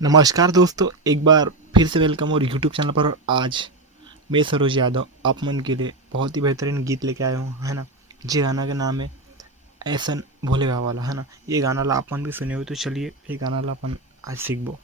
नमस्कार दोस्तों, एक बार फिर से वेलकम और यूट्यूब चैनल पर। और आज मैं सरोज यादव आप मन के लिए बहुत ही बेहतरीन गीत लेके आया हूँ, है ना। जी गाना का नाम है ऐसन भोले बाबा वाला, है ना। ये गाना ला अपन भी सुने हो, तो चलिए ये गाना ला अपन आज सीखबो।